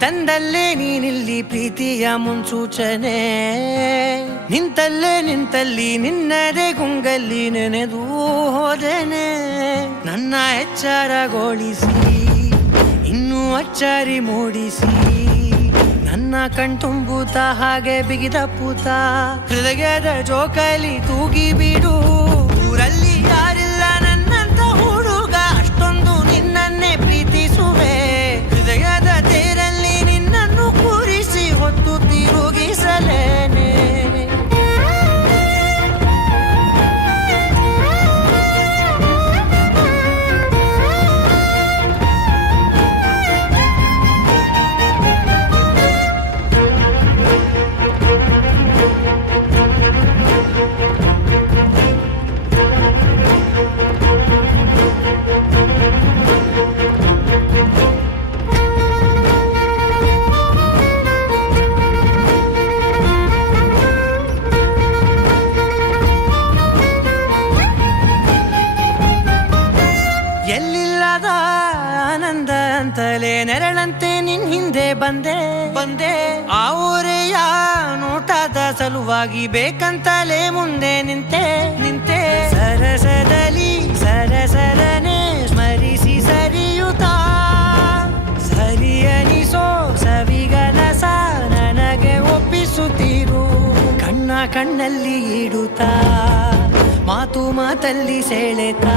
ತಂದಲ್ಲೇ ನೀನಿಲ್ಲಿ ಪ್ರೀತಿಯ ಮುನ್ಸೂಚನೆ. ನಿಂತಲ್ಲಿ ನಿನ್ನದೇ ಗುಂಗಲ್ಲಿ ನೆನೆದು ಹೋದನೆ. ನನ್ನ ಎಚ್ಚರಗೊಳಿಸಿ ಇನ್ನೂ ಅಚ್ಚರಿ ಮೂಡಿಸಿ, ನನ್ನ ಕಣ್ತುಂಬುತ್ತ ಹಾಗೆ ಬಿಗಿದ ಪೂತ ಹೃದಯದ ಜೋಕಾಲಿ ತೂಗಿ ಬಿಡು. ಊರಲ್ಲಿ ಯಾರಿಲ್ಲ ನನ್ನಂತ ಹುಡುಗ, ಅಷ್ಟೊಂದು ನಿನ್ನನ್ನೇ ಪ್ರೀತಿಸುವೆ. ಹೃದಯದ ತೇರಲ್ಲಿ ನಿನ್ನನ್ನು ಕೂರಿಸಿ ಹೊತ್ತು ತಿರುಗಿಸಲೇನೆ. ಎಲ್ಲಿಲ್ಲದ ಆನಂದ ಅಂತಲೇ ನೆರಳಂತೆ ನಿನ್ ಹಿಂದೆ ಬಂದೆ. ಆ ಊರೆಯ ನೋಟದ ಸಲುವಾಗಿ ಬೇಕಂತಲೇ ಮುಂದೆ ನಿಂತೆ. ಸರಸದಲ್ಲಿ ಸರಸರನೆ ಸ್ಮರಿಸಿ ಸರಿಯುತ್ತಾ, ಸರಿಯನಿಸೋ ಸವಿಗನಸ ನನಗೆ ಒಪ್ಪಿಸುತ್ತೀರು. ಕಣ್ಣಲ್ಲಿ ಇಡುತ್ತಾ, ಮಾತಲ್ಲಿ ಸೆಳೆತಾ,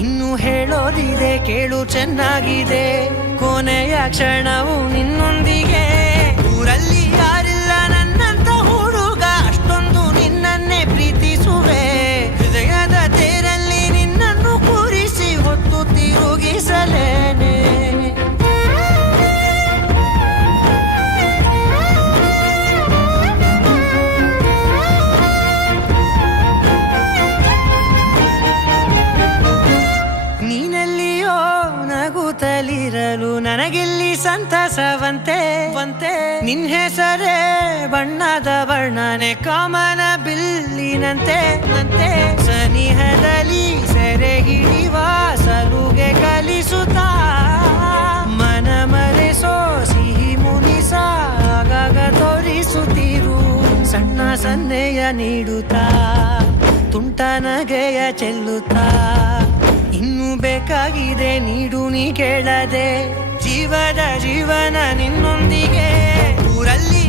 ಇನ್ನು ಹೇಳೋದಿದೆ ಕೇಳು ಚೆನ್ನಾಗಿದೆ. ಕೊನೆಯ ಕ್ಷಣವು ನಿನ್ನೊಂದಿಗೆ. ಊರಲ್ಲಿ ಯಾರಿಲ್ಲ ನನ್ನಂತ ಹುಡುಗ, ಅಷ್ಟೊಂದು ನಿನ್ನನ್ನೇ ಪ್ರೀತಿಸುವೆ. ಹೃದಯದ ತೇರಲ್ಲಿ ನಿನ್ನನ್ನು ಕೂರಿಸಿ ಹೊತ್ತು ತಿರುಗಿಸಲೇನೆ. ನಗುತ್ತಲಿರಲು ನನಗಿಲ್ಲಿ ಸಂತಸವಂತೆ. ನಿನ್ ಹೆಸರೇ ಬಣ್ಣದ ವರ್ಣನೆ ಕಾಮನ ಬಿಲ್ಲಿನಂತೆ. ಸನಿಹದಲ್ಲಿ ಸೆರೆ ಹಿಡಿಯುವ ಸಲುಗೆ ಕಲಿಸುತ್ತಾ, ಮನ ಮರೆಸೋ ಸಿಹಿ ಮುನಿಸ ಆಗಾಗ ತೋರಿಸುತ್ತೀರು. ಸಣ್ಣ ಸನ್ನೆಯ ನೀಡುತ್ತಾ, ತುಂಟ ನಗೆಯ ಚೆಲ್ಲುತ್ತಾ, ಇನ್ನೂ ಬೇಕಾಗಿದೆ ನೀಡು ನೀ ಕೇಳದೆ. ಜೀವನ ನಿನ್ನೊಂದಿಗೆ. ಊರಲ್ಲಿ